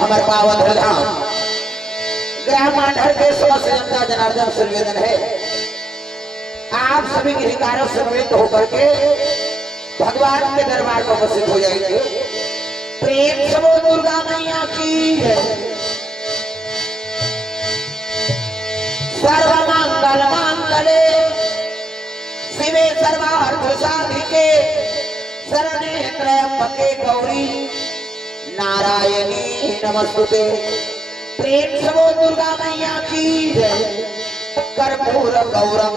हमारे पावन धाम ग्राम मांडर के समस्त जनता जनार्दन से निवेदन है, आप सभी गृहकारों से मिलित होकर के भगवान के दरबार में उपस्थित हो जाएंगे। प्रेम से बोल दुर्गा मैया की है। सर्वमंगल मांगले शिवे सर्वार्थ साधिके शरणे त्र्यंबके गौरी नारायणी नमस्तुते। प्रेम से बोल दुर्गा मैया की जय। कर्पूर गौरम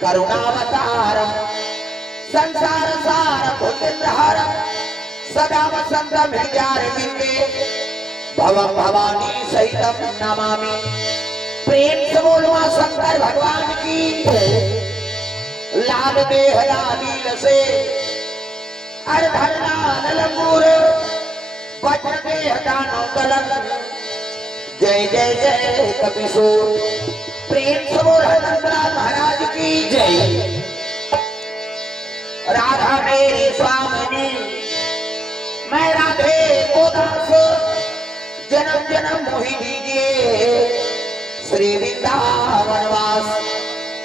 करुणावतारम संसार सार भूतेन्द्रहारम सदा वसंतम हृदयारविंदे भवं भवानी सहितम नमामि। प्रेम से बोलो शंकर भगवान की लाल देह लालील से अर्धलाल लंगूर वज्र देह दानो कलक जय जय जय कपिसूर। प्रेम से बोलो नंदलाल महाराज की जय। राधा मेरी स्वामिनी मैं राधे को दास जन्म जन्म मोहि दीजिए श्री वृंदावन वास।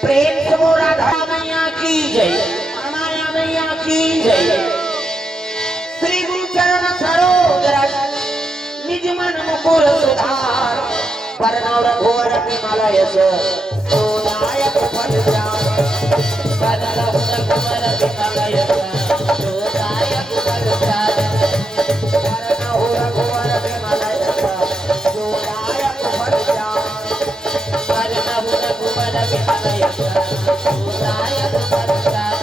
प्रेम से बोलो राधा मैया की जय, माया मैया की जय। श्री गुरु चरण सरोज रस निज मन मुकुर सुधार वर्ण रघुवर विमलयस सोदायक फल जान वर्ण रघुवर विमलयस सोदायक फल जान वर्ण रघुवर विमलयस सोदायक फल जान वर्ण रघुवर विमलयस सोदायक फल जान।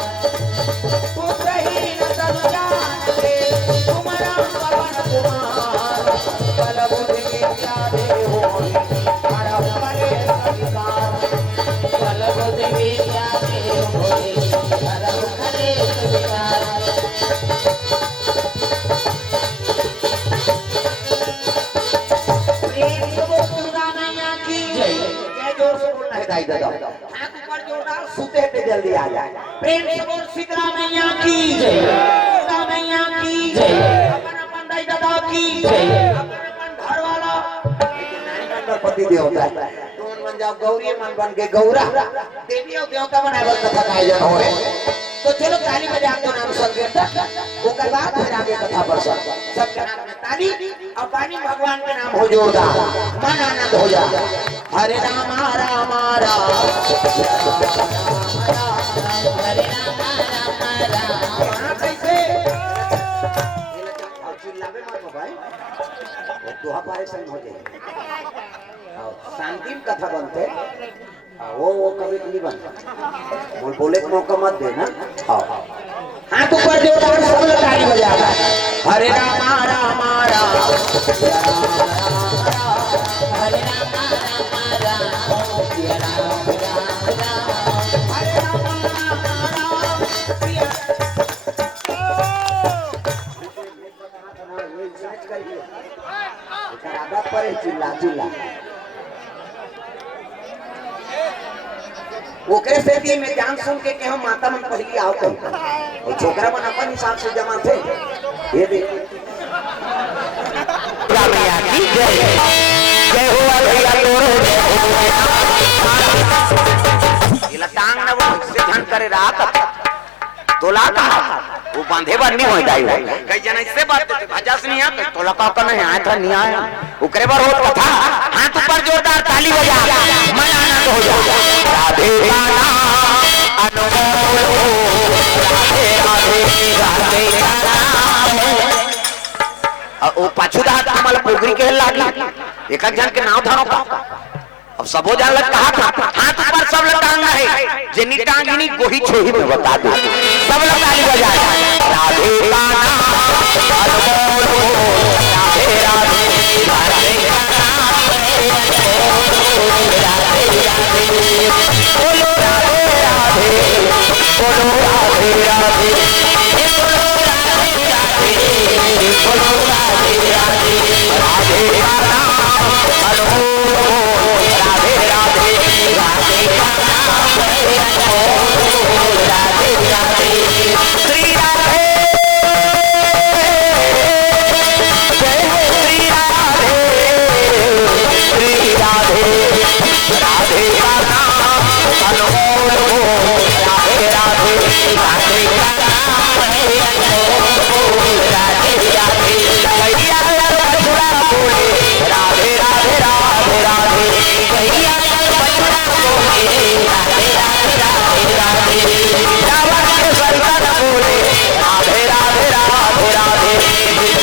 पुत्रहीन तनु जानते तुम राम पवन कुमार बल बुद्धि विद्या देहो हरहु कलेश विकार बल बुद्धि विद्या देहो हरहु कलेश विकार। प्रेम से बोल दुर्गा मैया की जय। जय जोर से बोलना है दाई दादा, हाथ ऊपर जोरदार सूते पे जल्दी आ जाए। प्रेम से बोल शीतला मैया की जय, दुर्गा मैया की जय, अपन अपन दाई दादा की जय, अपन अपन घर वाला पति देवता कौन बन जाओ गौरी मन बन के गौरा देवी और देवता बनाए कथा का आयोजन हो। तो चलो ताली बजा दो नाम संकीर्तन, उसके बाद फिर आगे कथा पर सबके नाम में ताली और पानी भगवान के नाम हो जोरदार मन आनंद हो जाए। हरे राम राम राम हरे राम राम राम। कैसे चिल्लावे मत भाई, दोहा पारे संग हो जाए। शांति में कथा बनते वो कभी नहीं बनता, बोले का मौका मत देना। हाथ ऊपर जोरदार सब लोग ताली बजाएगा। हरे राम राम राम हरे राम राम राम सिया राम राम राम हरे राम राम सिया। आदत पर चिल्ला चिल्ला ओकरे से भी मैं जान सुन के हम माता मन पहली आओ कहीं और छोकरा मन अपन हिसाब से जमा थे। ये देख मैया की जय जय हो भैया तोरो ये लटांग ना वो से धन करे रात तोला कहा वो बांधे बार नहीं हो जाई कई जन इससे बात करते भाजा से नहीं आ तोला का नहीं आया था नहीं आया ओकरे बार होत कथा। हाथ पर जोरदार ताली बजा मन आनंद हो जा। राधे राधा अनमोल राधे राधे राधे राधा ओ पाछुदा कमल पोगरी के लागी एक जन के नाम धरो का अब सबो जान लग कहा था। हाथ पर सब लोग टांग है जेनी टांगिनी गोही छोही में बता दो सब लोग ताली बजा। राधे राधा अनमोल राधे राधे राधे बोलो राधे राधे बोलो राधे राधे बोलो राधे राधे राधे राधा अनमोल राधे राधे राधे राधे राधे श्री राधे जय हो श्री राधे अनमोल हो राधे राधे राधे का नाम है अनमोल राधे राधे भैया बछड़ा बोले राधे राधे राधे राधे भैया बछड़ा बोले राधे राधे राधे राधे रावण के सरदार बोले राधे राधे राधे राधे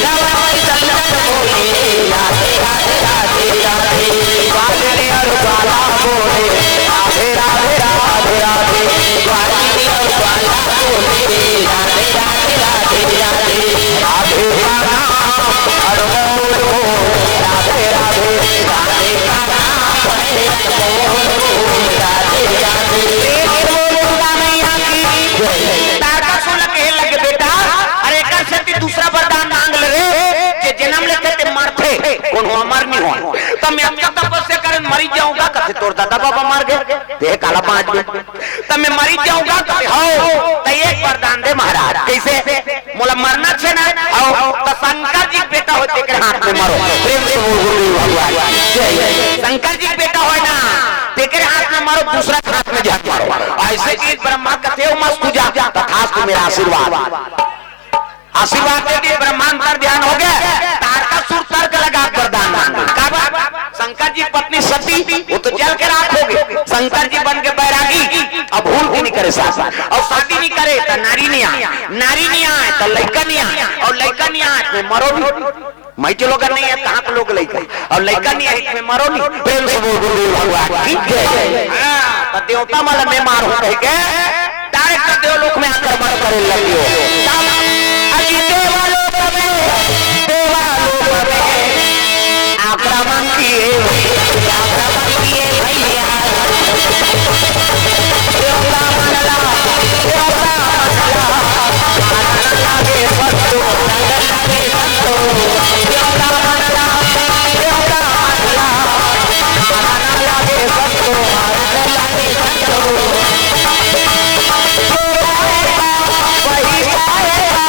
रावण के सरदार बोले राधे राधे राधे राधे वाले और बाला बोले राधे राधे राधे राधे वाली और बाला बोले राधे राधे राधे राधे राधे का नाम अनमोल हो राधे राधे राधे का नाम है अनमोल हो राधे राधे दुर्गा मैया की तारका सुन के लगे बेटा अरे कर सकती दूसरा वरदान मांग ले रे जे जन्म लेते ते मरते कौन मर नहीं हो तब मैं अब तपस्या कर मरी जाऊंगा कथे तोर दादा बाबा मर गए ते काला पांच में तब मैं मरी जाऊंगा कथे हो तो एक वरदान दे महाराज कैसे मोला मरना छे ना आओ तो शंकर जी बेटा होते के हाथ में मारो प्रेम से बोल गुरु भगवान जय शंकर जी बेटा होय ना तेरे हाथ में मारो दूसरा हाथ में झक मारो ऐसे कि ब्रह्मा कथे मस्त पूजा तो खास तो मेरा आशीर्वाद आशीर्वाद दे दिए ब्रह्मांतर ध्यान हो गया तारकासुर तर्क लगा वरदान मांगे शंकर जी पत्नी सती वो तो जल के राख हो गए शंकर जी बन के बैरागी अब भूल भी नहीं करे साथ और शादी नहीं करे तो नारी नहीं आए तो लड़का नहीं आए और लड़का नहीं आए तो मरो भी मैं चलो कर नहीं है कहाँ पे लोग लड़का और लड़का नहीं आए तो मरो नहीं प्रेम से बोल गुरु भगवान तो देवता माला में मार हो कह के डायरेक्ट देवलोक में आक्रमण करे लगियो आक्रमण किए भैया देवता मनला लागे सत्तो लागे सत्तो देवता मनला लागे सत्तो लागे सत्तो वही पाएगा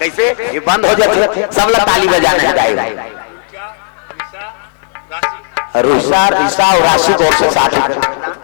कैसे ये बंद हो जाए सब लोग ताली बजाने जाएगा रुषा ऋषा और राशि को 160